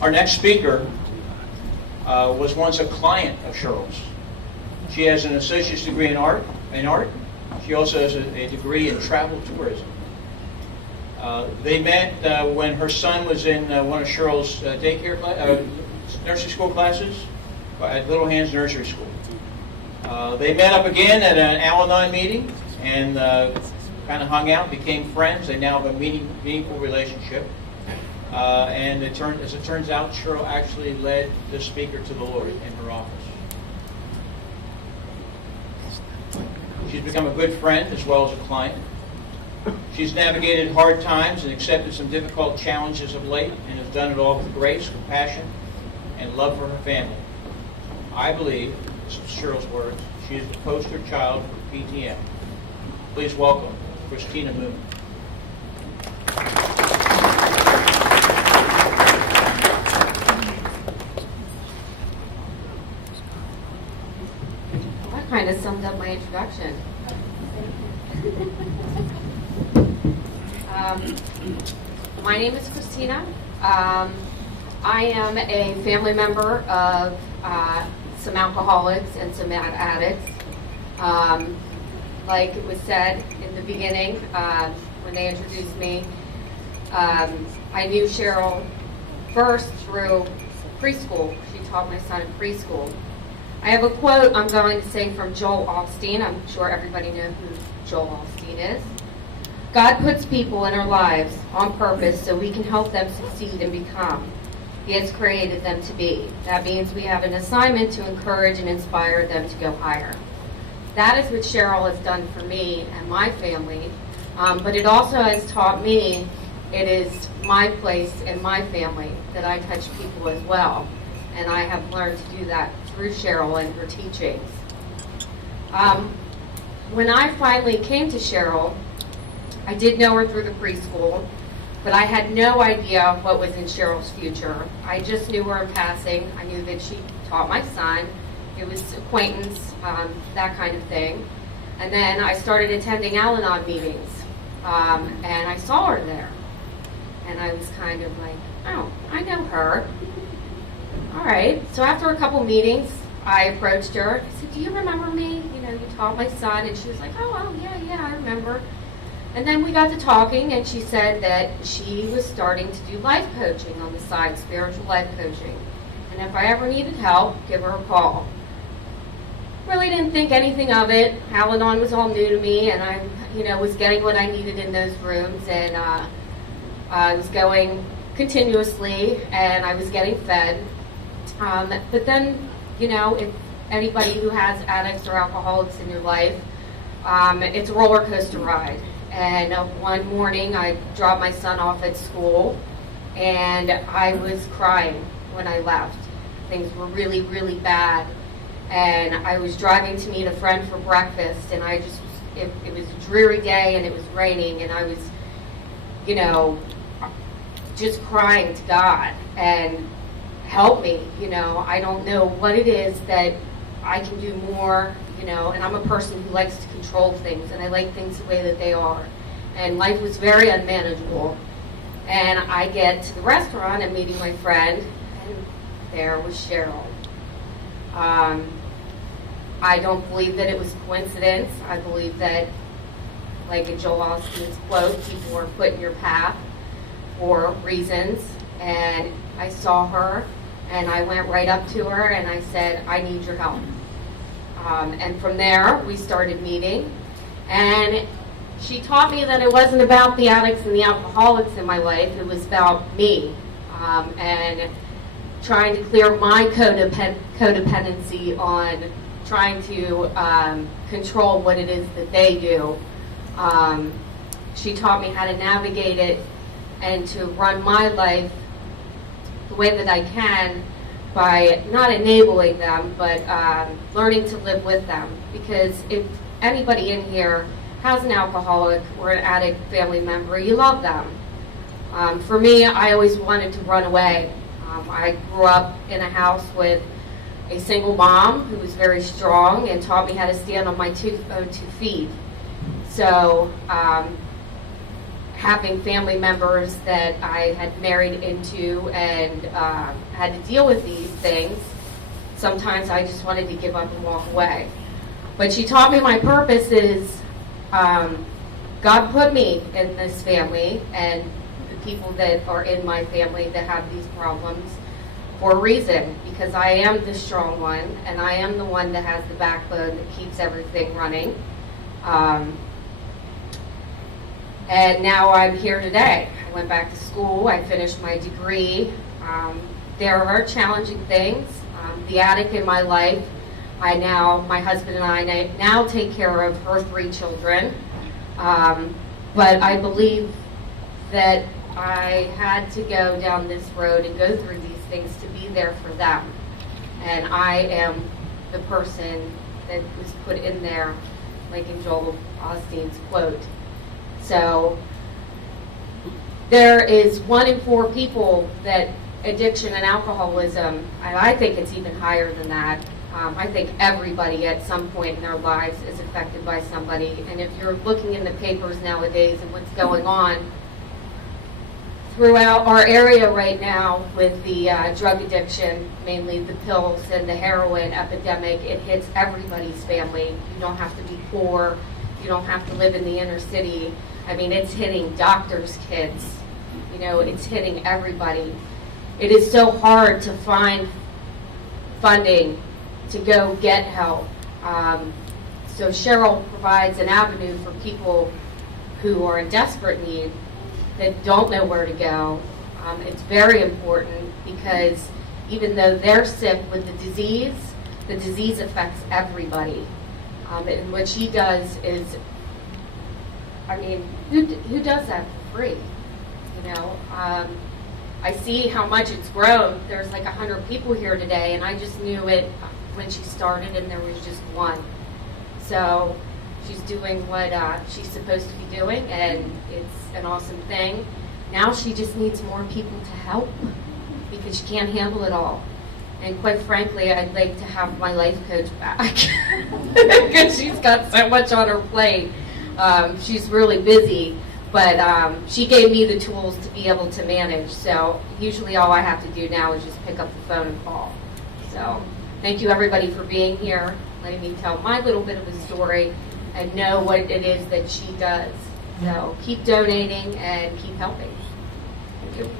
Our next speaker was once a client of Cheryl's. She has an associate's degree in art. She also has a degree in travel tourism. They met when her son was in one of Cheryl's nursery school classes at Little Hands Nursery School. They met up again at an Al-Anon meeting and kind of hung out, became friends. They now have a meaningful relationship. And as it turns out, Cheryl actually led the speaker to the Lord in her office. She's become a good friend as well as a client. She's navigated hard times and accepted some difficult challenges of late and has done it all with grace, compassion, and love for her family. I believe, this is Cheryl's words, she is the poster child for PTM. Please welcome Christina Moon. That kind of summed up my introduction. My name is Christina. I am a family member of some alcoholics and some addicts. Like it was said in the beginning, when they introduced me, I knew Cheryl first through preschool. She taught my son in preschool. I have a quote I'm going to say from Joel Osteen. I'm sure everybody knows who Joel Osteen is. God puts people in our lives on purpose so we can help them succeed and become. He has created them to be. That means we have an assignment to encourage and inspire them to go higher. That is what Cheryl has done for me and my family, but it also has taught me it is my place and my family that I touch people as well. And I have learned to do that through Cheryl and her teachings. When I finally came to Cheryl, I did know her through the preschool, but I had no idea what was in Cheryl's future. I just knew her in passing. I knew that she taught my son. It was acquaintance, that kind of thing. And then I started attending Al-Anon meetings, and I saw her there. And I was kind of like, oh, I know her. All right. So after a couple meetings, I approached her. I said, do you remember me? You know, you taught my son. And she was like, oh, well, yeah, I remember. And then we got to talking, and she said that she was starting to do life coaching on the side, spiritual life coaching. And if I ever needed help, give her a call. Really didn't think anything of it. Al-Anon was all new to me, and I, was getting what I needed in those rooms, and I was going continuously, and I was getting fed. But then, if anybody who has addicts or alcoholics in your life, it's a roller coaster ride. And one morning I dropped my son off at school, and I was crying when I left. Things were really, really bad. And I was driving to meet a friend for breakfast, and it was a dreary day, and it was raining, and I was, just crying to God, and help me, I don't know what it is that I can do more, and I'm a person who likes to control things, and I like things the way that they are. And life was very unmanageable. And I get to the restaurant and meeting my friend, and there was Cheryl. I don't believe that it was coincidence. I believe that, like in Joel Osteen's quote, people are put in your path for reasons. And I saw her, and I went right up to her, and I said, I need your help. And from there, we started meeting. And she taught me that it wasn't about the addicts and the alcoholics in my life. It was about me, and trying to clear my codependency on trying to control what it is that they do. She taught me how to navigate it and to run my life the way that I can by not enabling them, but learning to live with them. Because if anybody in here has an alcoholic or an addict family member, you love them. For me, I always wanted to run away. I grew up in a house with a single mom who was very strong and taught me how to stand on my own two feet. So having family members that I had married into and had to deal with these things, sometimes I just wanted to give up and walk away. But she taught me my purpose is God put me in this family and the people that are in my family that have these problems for a reason, because I am the strong one and I am the one that has the backbone that keeps everything running. And now I'm here today. I went back to school, I finished my degree. There are challenging things. The attic in my life, my husband and I now take care of her 3 children. But I believe that I had to go down this road and go through these things to be there for them. And I am the person that was put in there, like in Joel Osteen's quote. So there is 1 in 4 people that addiction and alcoholism, and I think it's even higher than that. I think everybody at some point in their lives is affected by somebody. And if you're looking in the papers nowadays and what's going on throughout our area right now with the drug addiction, mainly the pills and the heroin epidemic, it hits everybody's family. You don't have to be poor. You don't have to live in the inner city. I mean, it's hitting doctors' kids. You know, it's hitting everybody. It is so hard to find funding to go get help. So Cheryl provides an avenue for people who are in desperate need that don't know where to go. It's very important because even though they're sick with the disease affects everybody. And what she does is, I mean, who does that for free? You know, I see how much it's grown. There's like 100 people here today, and I just knew it when she started, and there was just 1. So she's doing what she's supposed to be doing, and it's an awesome thing. Now she just needs more people to help because she can't handle it all. And quite frankly, I'd like to have my life coach back because she's got so much on her plate. She's really busy, but she gave me the tools to be able to manage. So usually all I have to do now is just pick up the phone and call. So thank you everybody for being here, letting me tell my little bit of a story and know what it is that she does. So keep donating and keep helping. Thank you.